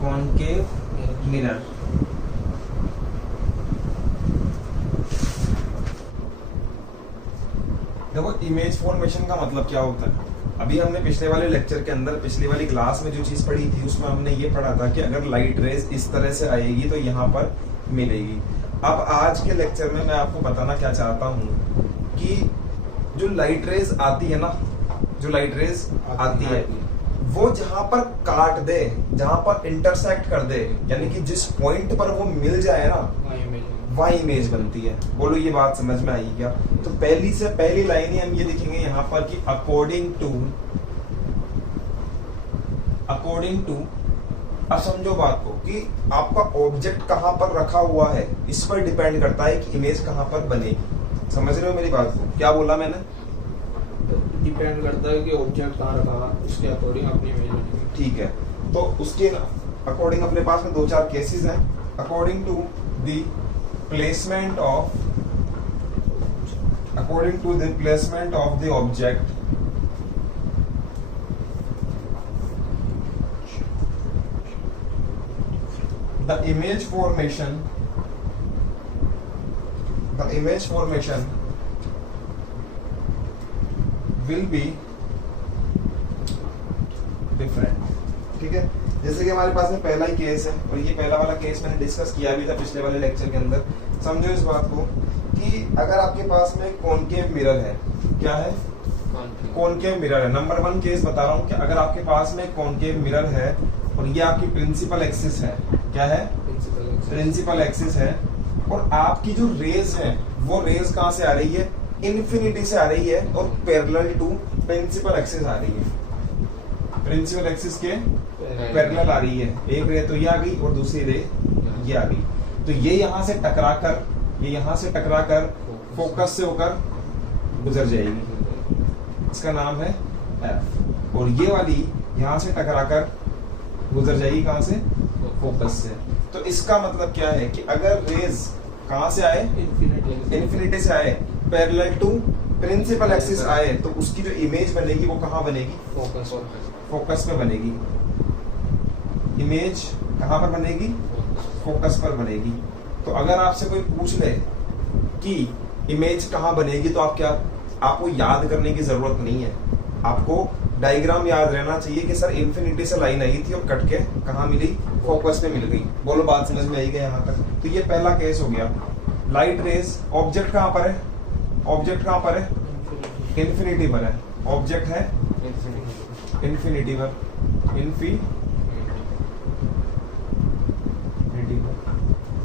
Concave mirror. देखो image formation का मतलब क्या होता है, अभी हमने पिछले वाले लेक्चर के अंदर पिछली वाली क्लास में जो चीज पढ़ी थी उसमें हमने ये पढ़ा था कि अगर लाइट रेज इस तरह से आएगी तो यहाँ पर मिलेगी। अब आज के लेक्चर में मैं आपको बताना क्या चाहता हूँ कि जो लाइट रेज आती है ना, जो लाइट रेज आती है वो जहां पर काट दे, जहां पर इंटरसेक्ट कर दे, यानी कि जिस पॉइंट पर वो मिल जाए ना वह इमेज बनती है। बोलो ये बात समझ में आई क्या? तो पहली से पहली लाइन ही हम ये लिखेंगे यहाँ पर कि अकॉर्डिंग टू, अब समझो बात को कि आपका ऑब्जेक्ट कहां पर रखा हुआ है इस पर डिपेंड करता है कि इमेज कहां पर बनेगी। समझ रहे हो मेरी बात को? क्या बोला मैंने? डिपेंड करता है कि ऑब्जेक्ट कहाँ रखा है, उसके अकॉर्डिंग अपनी इमेज बनेगी। ठीक है, तो उसके अकॉर्डिंग अपने पास में 2-4 केसेस हैं। According to the placement of the object the image formation will be different। ठीक है, जैसे कि हमारे पास में पहला ही केस है और ये पहला वाला केस मैंने डिस्कस किया भी था पिछले वाले लेक्चर के अंदर। समझो इस बात को कि अगर आपके पास में कॉनकेव मिरर है, क्या है? कॉनकेव मिरर है। नंबर 1 केस बता रहा हूँ कि अगर आपके पास में कॉनकेव मिरर है और ये आपकी प्रिंसिपल एक्सिस है, क्या है? प्रिंसिपल एक्सिस है, और आपकी जो रेज है वो रेज कहाँ से आ रही है? इन्फिनिटी से आ रही है और पैरेलल टू प्रिंसिपल एक्सिस आ रही है। प्रिंसिपल एक्सिस के पैरेलल आ रही है। एक रे तो ये आ गई और दूसरी रे ये आ गई। तो ये यहाँ से टकराकर फोकस से होकर गुजर जाएगी, इसका नाम है एफ। और ये वाली यहाँ से टकराकर गुजर जाएगी कहाँ से? फोकस से। तो इसका मतलब क्या है कि अगर रेज कहाँ से आए? इन्फिनिटी से आए, पैरेलल टू प्रिंसिपल एक्सिस आए, तो उसकी जो इमेज बनेगी वो कहाँ बनेगी? फोकस पे बनेगी। इमेज कहाँ पर बनेगी? फोकस पर बनेगी। तो अगर आपसे कोई पूछ ले कि इमेज कहाँ बनेगी तो आपको याद करने की जरूरत नहीं है, आपको डायग्राम याद रहना चाहिए कि सर इन्फिनिटी से लाइन आई थी और कट के कहाँ मिली? फोकस पे मिल गई। बोलो बात समझ में आई गई यहाँ तक? तो ये पहला केस हो गया। लाइट रेज, ऑब्जेक्ट कहाँ पर है? ऑब्जेक्ट कहाँ पर है? इन्फिनिटी पर है। ऑब्जेक्ट है इन्फिनिटी पर,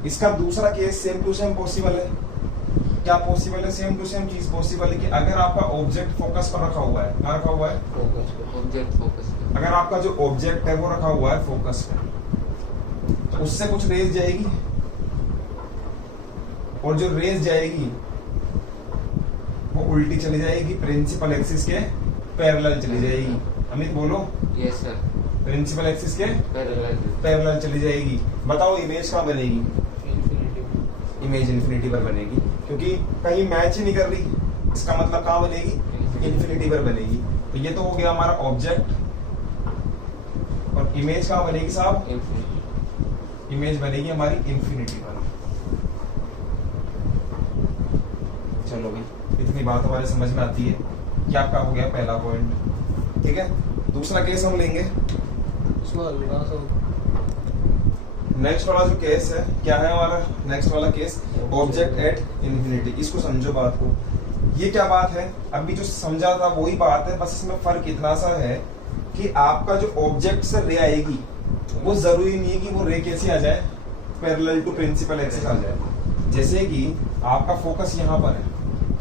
इसका दूसरा case same to same possible है। क्या पॉसिबल है? सेम टू सेम चीज पॉसिबल है कि अगर आपका ऑब्जेक्ट फोकस पर रखा हुआ है, कहाँ रखा हुआ है? Object focus. अगर आपका जो ऑब्जेक्ट है वो रखा हुआ है फोकस पे, तो उससे कुछ रेज जाएगी और जो रेज जाएगी वो उल्टी चली जाएगी, प्रिंसिपल एक्सिस के पैरेलल चली जाएगी। अमित बोलो। Yes sir. प्रिंसिपल एक्सिस के पैरेलल चली जाएगी। बताओ इमेज कहाँ बनेगी? इमेज इन्फिनिटी पर बनेगी, क्योंकि कहीं मैच ही नहीं कर रही। इसका मतलब कहाँ बनेगी? इन्फिनिटी पर बनेगी। तो ये तो हो गया हमारा ऑब्जेक्ट, और इमेज कहाँ बनेगी साहब? इमेज बनेगी हमारी इन्फिनिटी पर। चलो भाई, इतनी बात हमारे समझ में आती है कि आपका हो गया पहला पॉइंट। ठीक है, दूसरा केस हम लेंगे। नेक्स्ट वाला जो केस है, क्या है हमारा नेक्स्ट वाला केस? Object at infinity. इसको समझो बात को। ये क्या बात है? अभी जो समझा था वही बात है, बस इसमें फर्क इतना सा है कि आपका जो ऑब्जेक्ट से रे आएगी वो जरूरी नहीं है कि वो रे कैसी आ जाए? पैरेलल टू प्रिंसिपल एक्सिस आ जाए। जैसे कि आपका फोकस यहाँ पर है,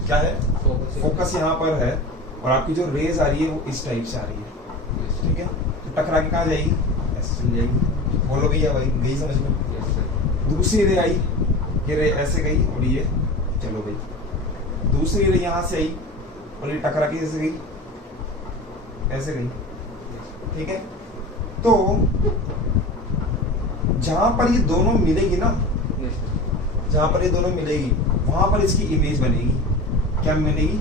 क्या है? फोकस यहाँ पर है, और आपकी जो रेज आ रही है वो इस टाइप से आ रही है। ठीक है, तो टकरा के कहाँ जाएगी? ऐसे चली जाएगी। बोलो भैया, भाई गई समझ में? दूसरी रे आई, ये रे ऐसे गई और ये, चलो भाई दूसरी रे यहाँ से आई और ये टकरा के जैसे गई, ऐसे गई। ठीक है, तो जहां पर ये दोनों मिलेगी ना, जहां पर ये दोनों मिलेगी वहां पर इसकी इमेज बनेगी। क्या मिलेगी?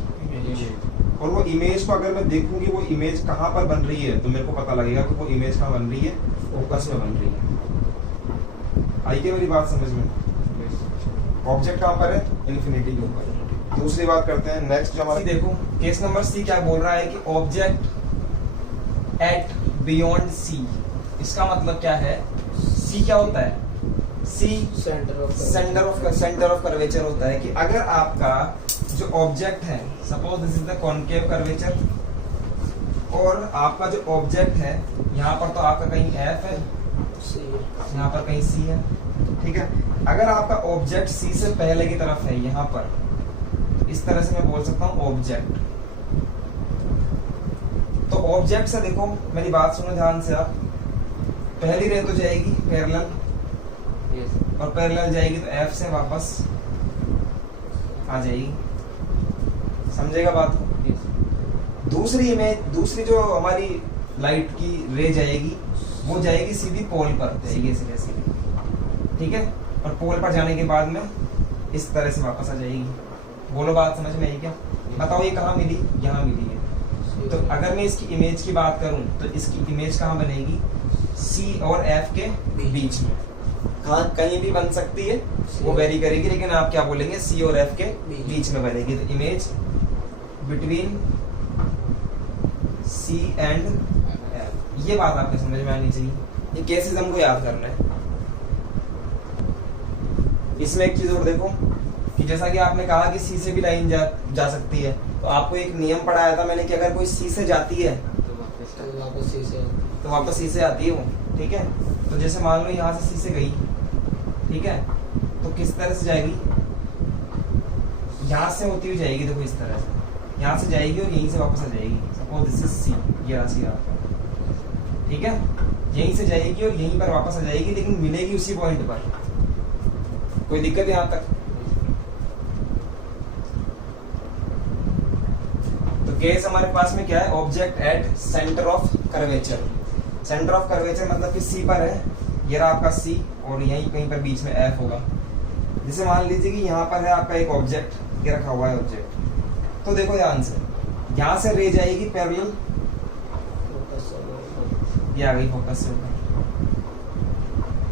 और वो इमेज को अगर मैं देखूंगी वो इमेज कहाँ पर बन रही है तो मेरे को पता लगेगा कि वो इमेज कहाँ बन रही है, फोकस में बन रही है। आई क्या मेरी बात समझ में? ऑब्जेक्ट कहाँ पर है? इन्फिनिटी के ऊपर। दूसरी बात करते हैं नेक्स्ट जो हमारी, देखो केस नंबर सी क्या बोल रहा है कि ऑब्जेक्ट एट बियॉन्ड सी। इसका मतलब क्या है? सी क्या होता है? सी सेंटर ऑफ कर्वेचर होता है कि अगर आपका जो ऑब्जेक्ट है, suppose this is the concave curvature, और आपका जो ऑब्जेक्ट है यहाँ पर तो आपका कहीं एफ है, यहाँ पर कहीं सी है, ठीक है। अगर आपका ऑब्जेक्ट सी से पहले की तरफ है यहाँ पर, इस तरह से मैं बोल सकता हूँ ऑब्जेक्ट। तो ऑब्जेक्ट से देखो, मेरी बात सुनो ध्यान से आप, पहली रे तो जाएगी पैरेलल, और पैरेलल जाएगी तो एफ से वापस आ जाएगी, समझेगा बात को? दूसरी इमेज, दूसरी जो हमारी लाइट की रे जाएगी वो जाएगी सीधी पोल पर जाएगी, सीधी, ठीक है। और पोल पर जाने के बाद में इस तरह से वापस आ जाएगी। बोलो बात समझ में आई क्या? बताओ ये कहाँ मिली? यहाँ मिली है। तो अगर मैं इसकी इमेज की बात करूं तो इसकी इमेज कहाँ बनेगी? सी और एफ के बीच में। कहाँ कहीं भी बन सकती है, वो वेरी करेगी, लेकिन आप क्या बोलेंगे? सी और एफ के बीच में बनेगी। तो image between C and F, ये बात आपके समझ में आनी चाहिए। ये केसेस हमको याद करना है। इसमें एक चीज और देखो कि जैसा कि आपने कहा कि सी से भी लाइन जा सकती है, तो आपको एक नियम पढ़ाया था मैंने कि अगर कोई सी से जाती है तो वापस सी से आती है वो, ठीक है। तो जैसे मान लो यहाँ से सी से गई, ठीक है, तो किस तरह से जाएगी? यहाँ से होती हुई जाएगी, देखो इस तरह से यहाँ से जाएगी और यहीं से वापस आ जाएगी। सपोज दिस इज सी, ये राशि आपका, ठीक है, यहीं से जाएगी और यहीं पर वापस आ जाएगी, लेकिन मिलेगी उसी पॉइंट पर। कोई दिक्कत यहाँ तक? तो केस हमारे पास में क्या है? Object at centre of curvature. Centre of curvature मतलब कि सी पर है, ये रहा आपका सी, और यहीं कहीं पर बीच में एफ होगा। जैसे मान लीजिए कि यहाँ पर है आपका एक ऑब्जेक्ट, ये रखा हुआ है ऑब्जेक्ट। तो देखो ध्यान से, यहाँ से रे जाएगी पैरेलल, ये आ गई फोकस से ऊपर।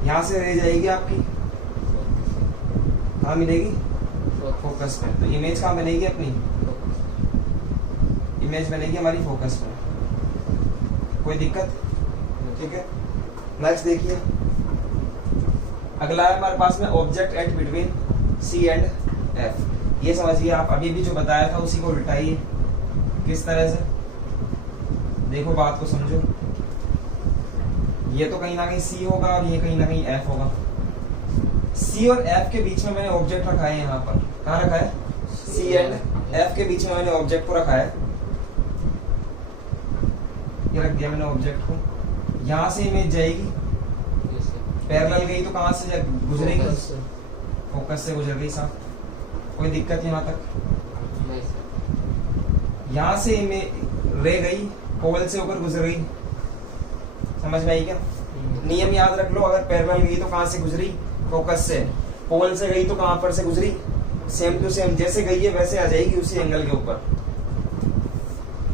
यहाँ से रे जाएगी आपकी, कहाँ मिलेगी? फोकस पे। तो इमेज कहाँ बनेगी अपनी? इमेज बनेगी हमारी फोकस में। कोई दिक्कत? ठीक है। नेक्स्ट देखिए, अगला है हमारे पास में object at between C and F. ये समझिए आप, अभी भी जो बताया था उसी को उल्टाइए। किस तरह से? देखो बात को समझो। ये तो कहीं ना कहीं सी होगा और ये कहीं ना कहीं एफ होगा। सी और एफ के बीच में मैंने ऑब्जेक्ट रखा है, यहाँ पर कहाँ रखा है? सी एंड एफ के बीच में मैंने ऑब्जेक्ट को रखा है, ये रख दिया मैंने ऑब्जेक्ट को। यहाँ से इमेज जाएगी, पैरेलल गई तो कहाँ से गुजरेगी? फोकस से गुजर गई साहब। कोई दिक्कत यहाँ तक? यहाँ से इमेज रे गई, पोल से होकर गुजर गई, समझ में आई क्या? नियम याद रख लो, अगर पैरेलल गई तो कहाँ से गुजरी? फोकस से। पोल से गई तो कहाँ पर से गुजरी? सेम टू सेम, जैसे गई है वैसे आ जाएगी उसी एंगल के ऊपर।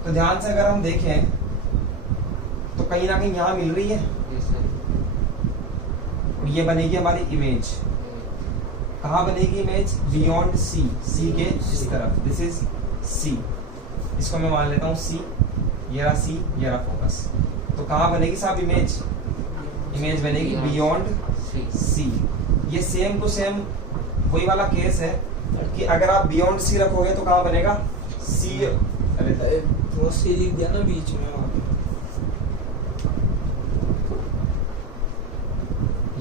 तो ध्यान से अगर हम देखें तो कहीं ना कहीं यहाँ मिल रही है, और ये बनेगी हमारी इमेज। कहाँ बनेगी इमेज? बियॉन्ड सी, सी के इस तरफ, दिस इज सी। इसको मैं मान लेता हूँ सी, ये रहा सी, ये रहा फोकस। तो कहाँ बनेगी साहब इमेज? इमेज बनेगी बियॉन्ड सी। ये सेम टू सेम वही वाला केस है कि अगर आप बियॉन्ड सी रखोगे तो कहाँ बनेगा? सी। अरे वो सी लिख दिया ना बीच में वहाँ पे।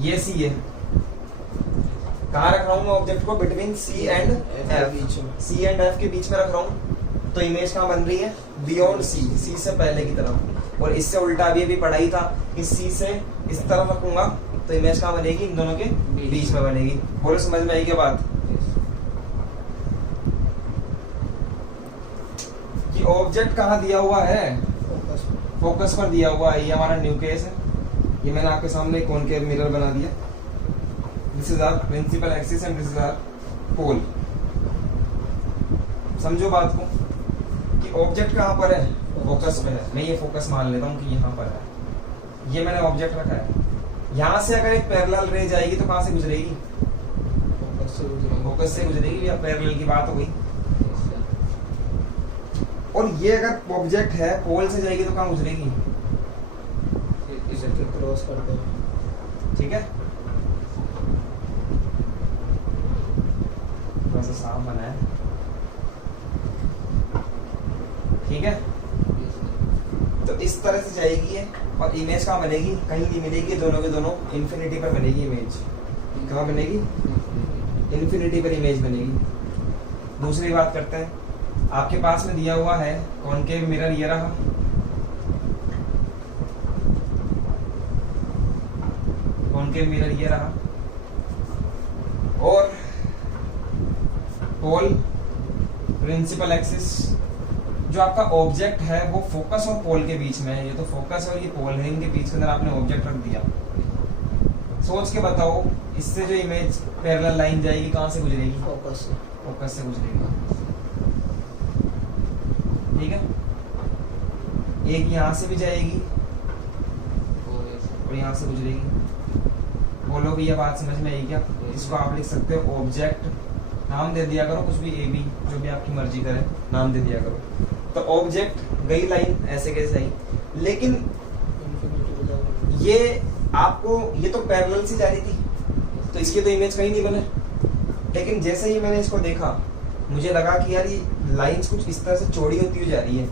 ये सी है, कहाँ रख रहा हूँ मैं ऑब्जेक्ट को? बिटवीन सी एंड एफ, बीच में। सी एंड एफ के बीच में रख रहा हूँ। तो इमेज कहाँ बन रही है? बियॉन्ड सी, सी से पहले की तरफ। और इससे उल्टा भी पढ़ाई था कि सी से इस तरफ रखूंगा तो इमेज कहाँ बनेगी? इन दोनों के बीच में बनेगी। बोलो समझ में आई क्या बात? कि ऑब्जेक्ट कहाँ दिया हुआ है? फोकस पर दिया हुआ है। ये हमारा न्यू केस है, ये मैंने आपके सामने कॉनकेव मिरर बना दिया। This is our principal axis and this is our pole. समझो बात को कि ऑब्जेक्ट कहाँ पर है, फोकस पे है। मैं ये फोकस मान लेता हूँ कि यहाँ पर है, ये मैंने ऑब्जेक्ट रखा है। यहाँ से अगर एक पैरेलल रे जाएगी तो कहाँ से गुजरेगी, फोकस से गुजरेगी, या पैरेलल की बात हो गई। और ये अगर ऑब्जेक्ट है पोल से जाएगी तो कहाँ गुजरेगी, इसे क्रॉस कर दो। ठीक है। थोड़ा सा साफ बना है, ठीक है। तो इस तरह से जाएगी है, और इमेज कहाँ बनेगी, कहीं नहीं मिलेगी, दोनों के दोनों इन्फिनिटी पर बनेगी इमेज। कहाँ बनेगी, इन्फिनिटी पर इमेज बनेगी। दूसरी बात करते हैं, आपके पास में दिया हुआ है कॉनकेव मिरर, ये रहा, कॉनकेव मिरर ये रहा, और पोल प्रिंसिपल एक्सिस, जो आपका ऑब्जेक्ट है वो फोकस और पोल के बीच में है। ये तो फोकस और ये पोल है, इनके बीच के अंदर आपने ऑब्जेक्ट रख दिया। सोच के बताओ, इससे जो इमेज पैरेलल लाइन जाएगी कहाँ से गुजरेगी, फोकस से। फोकस से गुजरेगी, ठीक है। एक यहाँ से भी जाएगी और यहाँ से गुजरेगी। बोलो भैया बात समझ में आई क्या। इसको आप लिख सकते हो ऑब्जेक्ट, नाम दे दिया करो कुछ भी, ए बी जो भी आपकी मर्जी करे नाम दे दिया करो। तो ऑब्जेक्ट गई लाइन ऐसे कैसे आई, लेकिन ये आपको, ये तो पैरेलल से जा रही थी तो इसकी तो इमेज कहीं नहीं बने। लेकिन जैसे ही मैंने इसको देखा मुझे लगा कि यार ये लाइंस कुछ इस तरह से चौड़ी होती हुई जा रही है।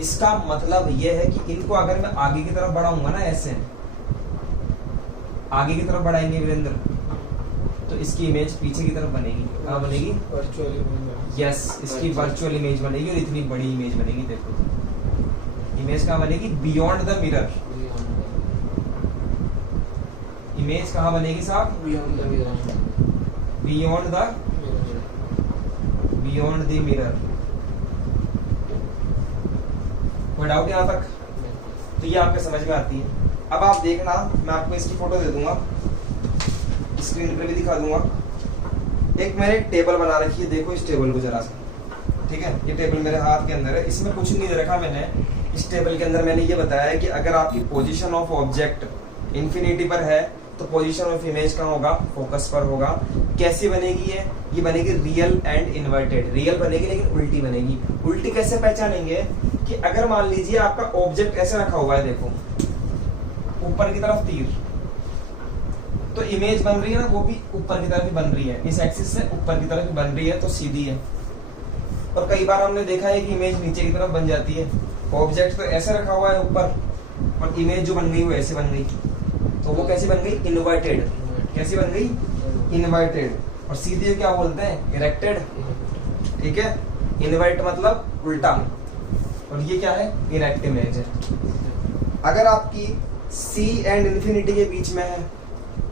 इसका मतलब ये है कि इनको अगर मैं आगे की तरफ बढ़ाऊंगा ना, ऐसे आगे की तरफ बढ़ाएंगे वीरेंद्र, तो इसकी इमेज पीछे की तरफ बनेगी। कहाँ बनेगी, वर्चुअल इमेज। यस, इसकी वर्चुअल इमेज बनेगी, और इतनी बड़ी इमेज बनेगी। देखो इमेज कहाँ बनेगी, बियॉन्ड द मिरर। इमेज कहाँ बनेगी साहब, beyond the mirror. Beyond the, beyond the mirror. कोई डाउट यहाँ तक, तो ये आपके समझ में आती है। अब आप देखना, मैं आपको इसकी फोटो दे दूंगा, स्क्रीन पर भी दिखा दूंगा। एक मैंने एक टेबल बना रखी है, देखो इस टेबल को जरा सा, ठीक है। ये टेबल मेरे हाथ के अंदर है, इसमें कुछ नहीं दे रखा मैंने। इस टेबल के अंदर मैंने ये बताया है कि अगर आपकी पोजीशन ऑफ ऑब्जेक्ट इन्फिनिटी पर है तो पोजीशन ऑफ इमेज कहाँ होगा, फोकस पर होगा। कैसी बनेगी ये बनेगी रियल एंड इन्वर्टेड। रियल बनेगी लेकिन उल्टी बनेगी। उल्टी कैसे पहचानेंगे, कि अगर मान लीजिए आपका ऑब्जेक्ट ऐसे रखा हुआ है, देखो ऊपर की तरफ तीर, तो इमेज बन रही है ना, वो भी ऊपर की तरफ ही बन रही है, इस एक्सिस से ऊपर की तरफ ही बन रही है, तो सीधी है। और कई बार हमने देखा है कि इमेज नीचे की तरफ बन जाती है। ऑब्जेक्ट तो ऐसे रखा हुआ है ऊपर, और इमेज जो बन गई वो ऐसे बन गई, तो वो कैसी बन गई, इनवर्टेड। कैसी बन गई, इनवर्टेड। और सीधी क्या बोलते हैं, इरेक्टेड, ठीक है। इनवर्ट मतलब उल्टा, और ये क्या है, इरेक्ट इमेज है। अगर आपकी C एंड इन्फिनिटी के बीच में है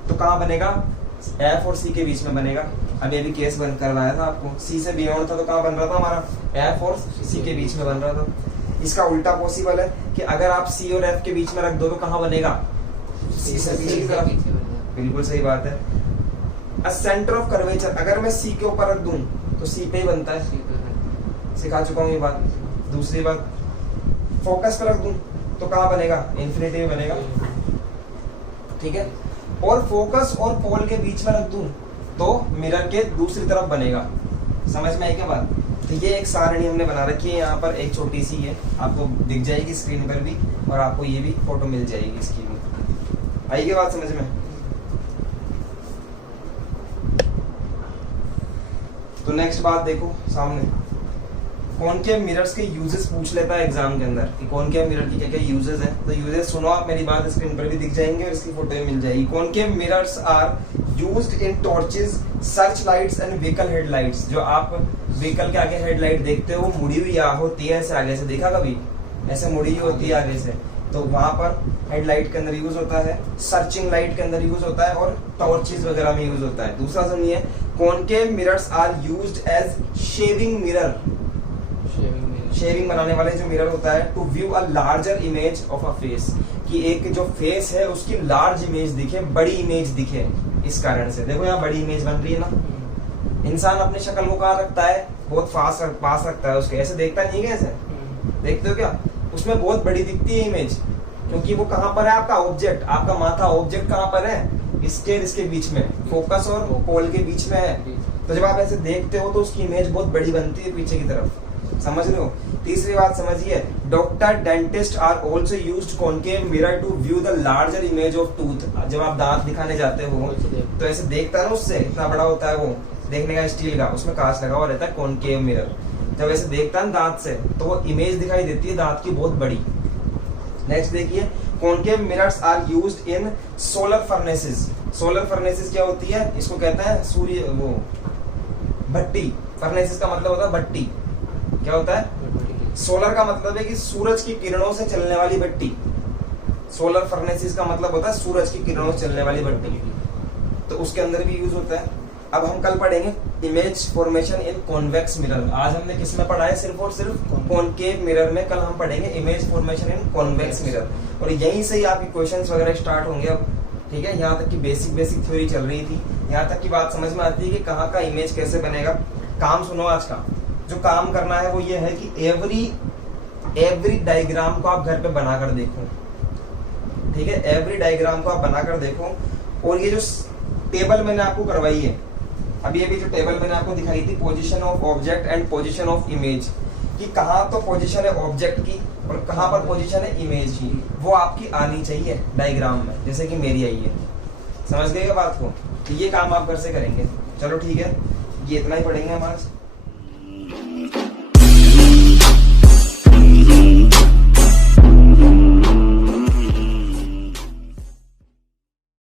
तो कहाँ बनेगा, F और C के बीच में बनेगा। अब ये भी केस बंद करवाया था आपको, C से बियॉन्ड था तो कहाँ बन रहा था हमारा, F और C के बीच में बन रहा था। इसका उल्टा पॉसिबल है कि अगर आप C और F के बीच में रख दो तो कहाँ बनेगा, C से पीछे की तरफ। बिल्कुल सही बात है। सेंटर ऑफ कर्वेचर अगर मैं C के ऊपर रख दूं तो C पे ही बनता है, सिखा चुका हूँ ये बात। दूसरी बात, फोकस पे रख दूं तो कहाँ बनेगा, इन्फिनिटी में बनेगा, ठीक है। और फोकस और पोल के बीच में रख दूं तो मिरर के दूसरी तरफ बनेगा। समझ में आई क्या बात। तो ये एक सारणी हमने बना रखी है, यहाँ पर एक छोटी सी है, आपको दिख जाएगी स्क्रीन पर भी, और आपको ये भी फोटो मिल जाएगी इसकी भी। आई क्या बात समझ में। तो नेक्स्ट बात देखो सामने, कॉनकेव मिरर्स के यूजेस पूछ लेता है एग्जाम के अंदर कि कॉनकेव मिरर की क्या क्या यूजेस हैं। तो यूजेस सुनो आप, मेरी बात स्क्रीन पर भी दिख जाएंगे और इसकी फोटो भी मिल जाएगी। Concave mirrors are used in torches, search lights and vehicle headlights. जो आप व्हीकल के आगे हेडलाइट देखते हो वो मुड़ी हुई होती है, ऐसे आगे से देखा कभी, ऐसे मुड़ी हुई होती है आगे से, तो वहां पर हेडलाइट के अंदर यूज होता है, सर्चिंग लाइट के अंदर यूज होता है, और टॉर्चेस वगैरह में यूज होता है। दूसरा सुनिए, concave mirrors are used as shaving mirror. Shaving बनाने वाले जो मिरर होता है, to view a larger image of a face, कि एक जो फेस है उसकी लार्ज इमेज दिखे, बड़ी इमेज दिखे। इस कारण से देखो यहाँ बड़ी इमेज बन रही है ना। इंसान अपनी शक्ल को कहाँ रखता है, बहुत पास रखता है उसके, ऐसे देखता नहीं है, ऐसे देखते हो क्या, उसमें बहुत बड़ी दिखती है इमेज, क्योंकि वो कहाँ पर है, आपका ऑब्जेक्ट, आपका माथा ऑब्जेक्ट कहाँ पर है, स्केल इसके बीच में, फोकस और पोल के बीच में है। तो जब आप ऐसे देखते हो तो उसकी इमेज बहुत बड़ी बनती है पीछे की तरफ, समझ रहे हो। तीसरी बात समझिए, doctor dentist are also used concave mirror to view the larger image of tooth. जब आप दांत दिखाने जाते हो तो ऐसे देखता है ना, उससे इतना बड़ा होता है वो देखने का, स्टील का, उसमें कांच लगा हुआ रहता है कॉनकेव मिरर। जब ऐसे देखता है दांत से तो वो इमेज दिखाई देती है दांत की बहुत बड़ी। नेक्स्ट देखिए, concave mirrors are used in solar furnaces. Solar furnaces क्या होती है, इसको कहते हैं सूर्य वो भट्टी। फर्नेसेस का मतलब होता है भट्टी। क्या होता है, सोलर का मतलब है कि सूरज की किरणों से चलने वाली भट्टी। सोलर फर्नेसेस का मतलब होता है सूरज की किरणों से चलने वाली भट्टी, तो उसके अंदर भी यूज होता है। अब हम कल पढ़ेंगे इमेज फॉर्मेशन इन कॉन्वेक्स मिरर। आज हमने किस में पढ़ा है, सिर्फ और सिर्फ कॉनकेव मिरर में। कल हम पढ़ेंगे इमेज फॉर्मेशन इन कॉन्वेक्स मिरर, और यहीं से ही आपके क्वेश्चंस वगैरह स्टार्ट होंगे अब, ठीक है। यहाँ तक की बेसिक थ्योरी चल रही थी, यहाँ तक की बात समझ में आती है कि कहाँ का इमेज कैसे बनेगा। काम सुनो, आज का जो काम करना है वो ये है कि एवरी डायग्राम को आप घर पे बनाकर देखो, ठीक है। एवरी डायग्राम को आप बनाकर देखो, और ये जो टेबल मैंने आपको करवाई है अभी जो टेबल मैंने आपको दिखाई थी, position of object and position of image, कि कहाँ तो पोजीशन है ऑब्जेक्ट की और कहाँ पर पोजीशन है इमेज की, वो आपकी आनी चाहिए डायग्राम में, जैसे कि मेरी आई है। समझ गए बात को, तो ये काम आप घर से करेंगे। चलो ठीक है, ये इतना ही पढ़ेंगे हम आज।